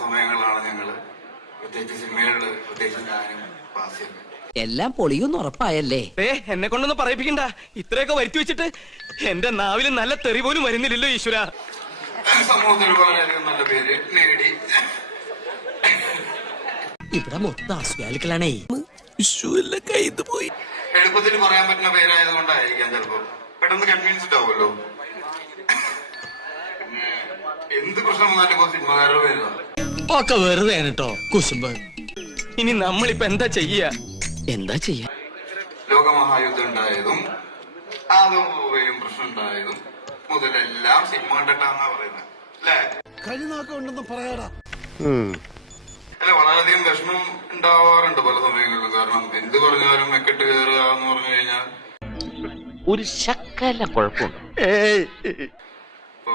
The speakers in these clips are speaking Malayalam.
സമയങ്ങളാണ് ഞങ്ങള് പ്രത്യേകിച്ച് സിനിമകളില് പ്രത്യേകിച്ച് ഞാനും പാസിയൊക്കെ. എല്ലാം പൊളിയൊന്നും ഉറപ്പായല്ലേ? എന്നെ കൊണ്ടൊന്നും പറയിപ്പിക്കണ്ട. ഇത്രയൊക്കെ വരുത്തി വെച്ചിട്ട് എന്റെ നാവിൽ നല്ല തെറി പോലും വരുന്നില്ലല്ലോ ഈശ്വര. സമൂഹത്തിൽ വളരെയധികം നല്ല പേര് നേടി. ഇവിടെ മൊത്തം അസ്വാലിക്കലാണേ. പോയി എളുപ്പത്തിൽ പറയാൻ പറ്റുന്ന പേരായതുകൊണ്ടായിരിക്കാം ചിലപ്പോ പെട്ടെന്ന് കൺവിൻസ്ഡ് ആവുമല്ലോ. എന്ത് പ്രശ്നം വന്നാലും ഇപ്പൊ സിനിമക്കാരുടെ പേരിലാണ് ഒക്കെ വെറുതെ കേട്ടോ കുശുമ്പ്. ഇനി നമ്മളിപ്പോ എന്താ ചെയ്യാ? ലോകമഹായുദ്ധം ഉണ്ടായതും ആദവും ഹവ്വയും പ്രശ്നം ഉണ്ടായതും മുതലെല്ലാം സിനിമ കണ്ടിട്ടാന്നാ പറയുന്നത് അല്ലേ? അല്ല, വളരെയധികം വിഷമം ഉണ്ടാവാറുണ്ട് പല സമയങ്ങളിലും. കാരണം എന്ത് പറഞ്ഞാലും മെക്കെട്ട് കയറുക എന്ന് പറഞ്ഞു കഴിഞ്ഞാൽ ഒരു ശക്കല കുഴപ്പമുണ്ട്. ഇപ്പൊ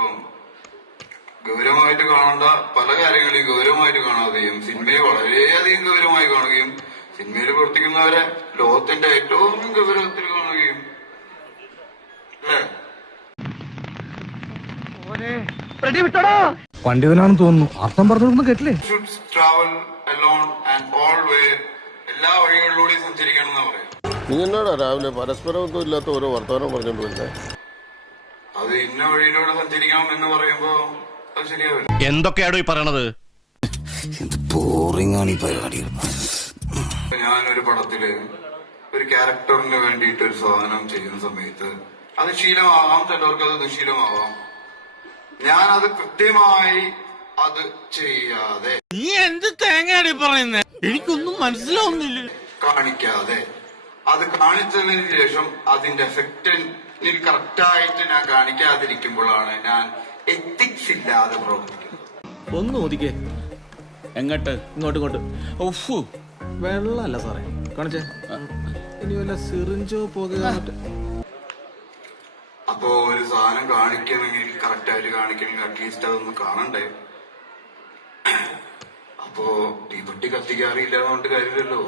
ഗൗരവമായിട്ട് കാണേണ്ട പല കാര്യങ്ങളെയും ഗൗരവമായിട്ട് കാണാതെയും സിനിമയെ വളരെയധികം ഗൗരവമായി കാണുകയും സിനിമയിൽ പ്രവർത്തിക്കുന്നവരെ ലോകത്തിന്റെ ഏറ്റവും ഗൗരവത്തിൽ കാണുകയും അല്ലേ? പണ്ഡിതനാണെന്ന് തോന്നുന്നു. അർത്ഥം പറഞ്ഞൊന്നും കേട്ടില്ലേ? Should travel alone and all way. എല്ലാ വഴികളിലൂടെയും സഞ്ചരിക്കണം എന്നാ പറയാം. നീ എന്നാടാ രാവിലെ പരസ്പരമൊന്നും ഇല്ലാത്ത ഓരോ വർത്തമാനം പറഞ്ഞോണ്ടിരുന്നേ? അത് ഇന്ന വഴിയിലൂടെ സഞ്ചരിക്കണം എന്ന് പറയുമ്പോ അത് ശരിയാവില്ല. എന്തൊക്കെയാണോ ഈ പറയണത്? ഞാനൊരു പടത്തില് ഒരു ക്യാരക്ടറിന് വേണ്ടിയിട്ട് ഒരു സാധനം ചെയ്യുന്ന സമയത്ത് അത് ശീലമാവാം, ചിലർക്ക് അത് ദുശീലമാവാം. ഞാനത് കൃത്യമായി അത് ചെയ്യാതെ നീ എന്ത് തേങ്ങയാണ് പറയുന്നേ? എനിക്കൊന്നും മനസ്സിലാവുന്നില്ല. കാണിക്കാതെ അത് കാണിച്ചതിന് ശേഷം അതിന്റെ എഫക്റ്റിൽ കറക്റ്റായിട്ട് ഞാൻ കാണിക്കാതിരിക്കുമ്പോഴാണ് ഞാൻ എത്തിക്സ് ഇല്ലാതെ പ്രവർത്തിക്കുന്നത്. ഒന്ന് ഒതുക്കേ. എങ്ങോട്ട്? ഇങ്ങോട്ട്. ഓഫു, വെള്ളല്ല സാറേ. കാണിച്ചേ. ഇനി വല്ല സിറിഞ്ചോ പോകുക. അപ്പോ ഒരു സാധനം കാണിക്കണമെങ്കിൽ കറക്റ്റായിട്ട് കാണിക്കണമെങ്കിൽ അറ്റ്ലീസ്റ്റ് അതൊന്ന് കാണണ്ടേ? അപ്പോ തീപ്പെട്ടി കത്തിക്കാറിയില്ലാതുകൊണ്ട് കാര്യമില്ലല്ലോ.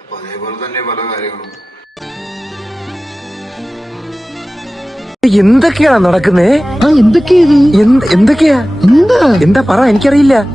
അപ്പൊ അതേപോലെ തന്നെ പല കാര്യങ്ങളും. എന്തൊക്കെയാ നടക്കുന്നേ? എന്തൊക്കെയാ പറ, എനിക്കറിയില്ല.